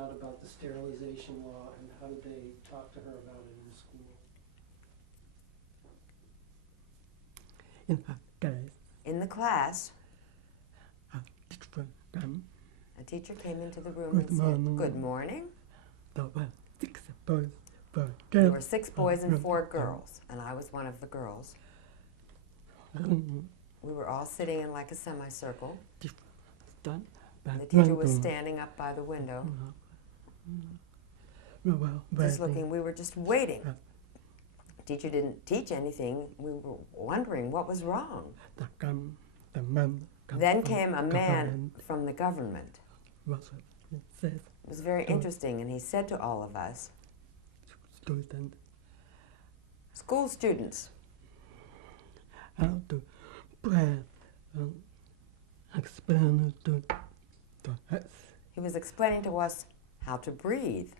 out about the sterilization law, and how did they talk to her about it in school? In the class, a teacher came into the room and said, "Good morning." There were 6 boys and 4 girls, and I was one of the girls. We were all sitting in like a semicircle. The teacher was standing up by the window, just looking. We were just waiting. The teacher didn't teach anything. We were wondering what was wrong. Then came a man from the government. It was very interesting, and he said to all of us, "School students, he was explaining to us how to breathe.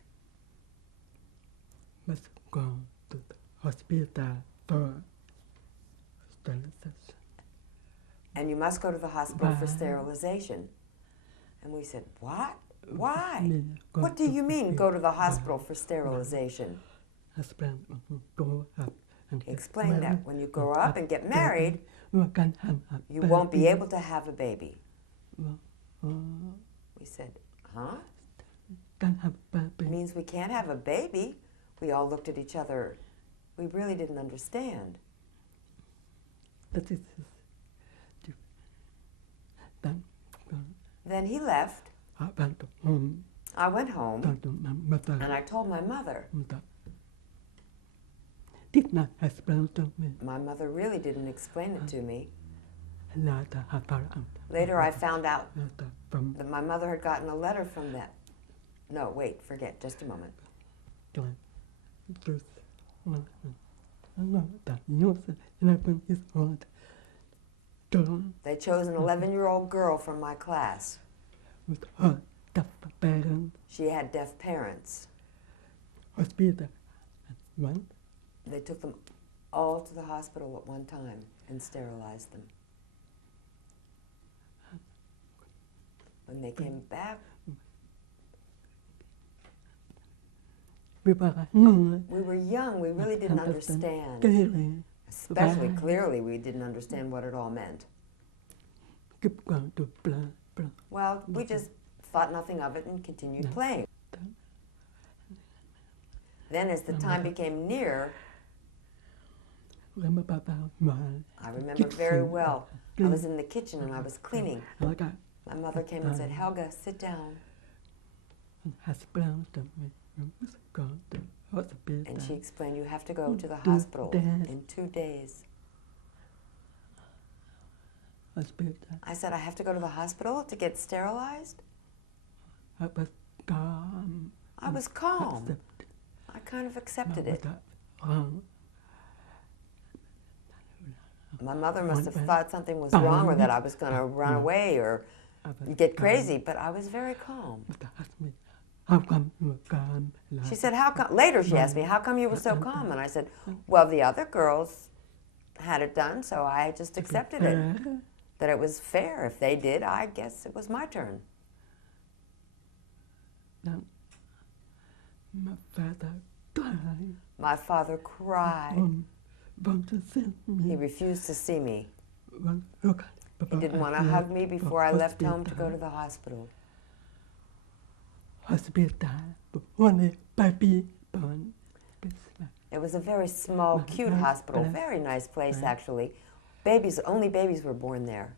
And you must go to the hospital for sterilization." And we said, "What? Why? What do you mean, go to the hospital for sterilization?" He explained that when you grow up and get married, you won't be able to have a baby. We said, "Huh? It means we can't have a baby?" We all looked at each other. We really didn't understand. Then he left. I went home, and I told my mother. My mother really didn't explain it to me. Later I found out that my mother had gotten a letter from that. No, wait, forget, just a moment. They chose an 11-year-old girl from my class. She had deaf parents. They took them all to the hospital at one time and sterilized them. When they came back, we were young, we really didn't understand. Especially clearly, we didn't understand what it all meant. Well, we just thought nothing of it and continued playing. Then as the time became near, I remember very well, I was in the kitchen and I was cleaning. My mother came and said, "Helga, sit down." And she explained, "You have to go to the hospital in 2 days." I said, "I have to go to the hospital to get sterilized?" I was calm. I kind of accepted it. My mother must have thought something was wrong or that I was going to run away or get crazy, but I was very calm. She said, "How come?" Later she asked me, "How come you were so calm?" And I said, "Well, the other girls had it done, so I just accepted it. That it was fair. If they did, I guess it was my turn." My father cried. He refused to see me. He didn't want to hug me before I left home to go to the hospital. It was a very small, cute hospital, very nice place actually. Only babies were born there.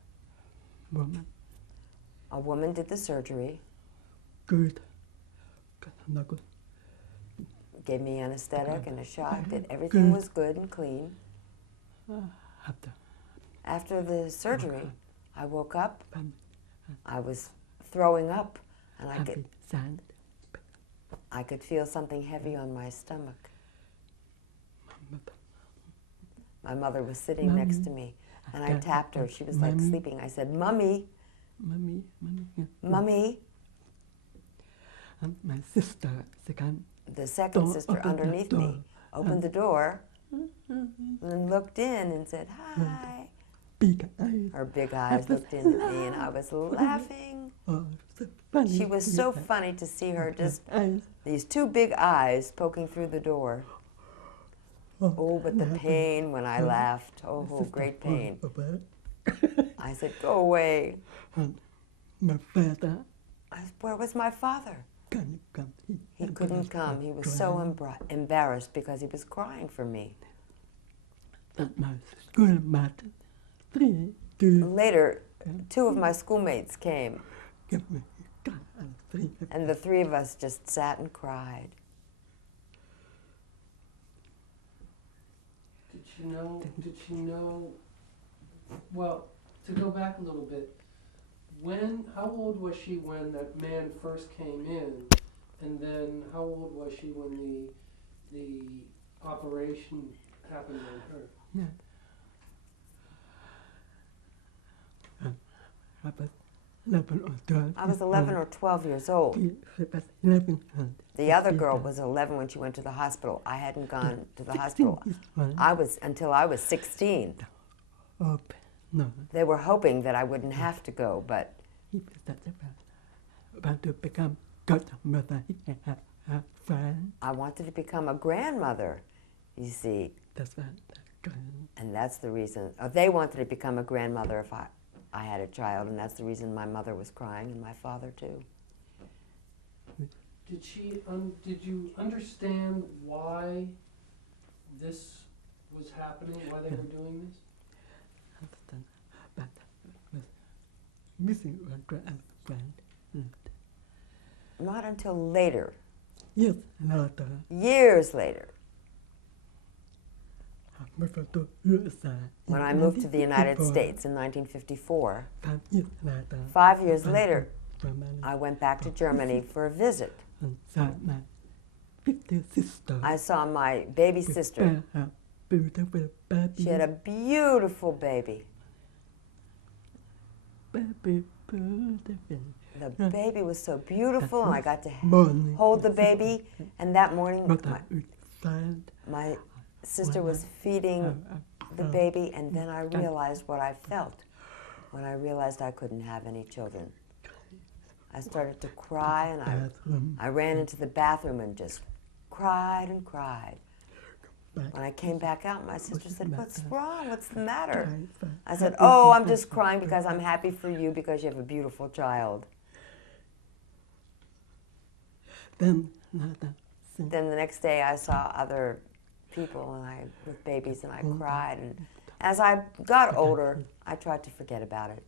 A woman did the surgery. Gave me anesthetic and a shot, that everything was good and clean. After the surgery, I woke up, I was throwing up, and I could feel something heavy on my stomach. My mother was sitting next to me, and I tapped her. She was like sleeping. I said, "Mummy, Mummy." My sister, the second sister underneath me, opened the door and looked in and said, "Hi." big eyes. Her big eyes looked into me, and I was laughing. Oh, so funny. She was so funny to see her, just these two big eyes poking through the door. Oh, but the pain when I laughed. Oh, great pain. I said, go away. And my father, Where was my father? can come. He couldn't come. He was so embarrassed because he was crying for me. That my schoolmate, three, Later, two of my schoolmates came, give me three. and the three of us just sat and cried. Did she know, well, to go back a little bit, how old was she when that man first came in, and then how old was she when the operation happened on her? Yeah. I was 11 or 12. I was 11 or 12 years old. She was 11 and The other girl was 11 when she went to the hospital. I hadn't gone to the hospital. Until I was 16. Oh, no. They were hoping that I wouldn't have to go, but He was about to become godmother. He had a friend. I wanted to become a grandmother, you see. That's what And that's the reason. They wanted to become a grandmother if I had a child, and that's the reason my mother was crying, and my father too. Did you understand why this was happening, why they were doing this? But was missing one friend. Not until later, Yes, later. years later, when I moved to the United 1954, States in 1954. 5 years later. 5 years later, Germany, I went back to Germany for a visit. and saw my 50 sister. I saw my baby sister. Her beautiful baby. She had a beautiful baby. Baby, beautiful. The baby was so beautiful, and I got to Morning. hold the baby. And that morning, What I would find. my sister was feeding the baby, and then I realized what I felt when I realized I couldn't have any children. I started to cry, and I ran into the bathroom and just cried and cried. When I came back out, my sister said, "What's wrong? What's the matter?" I said, "Oh, I'm just crying because I'm happy for you because you have a beautiful child." Then the next day I saw other people with babies, and I cried. And as I got older, I tried to forget about it.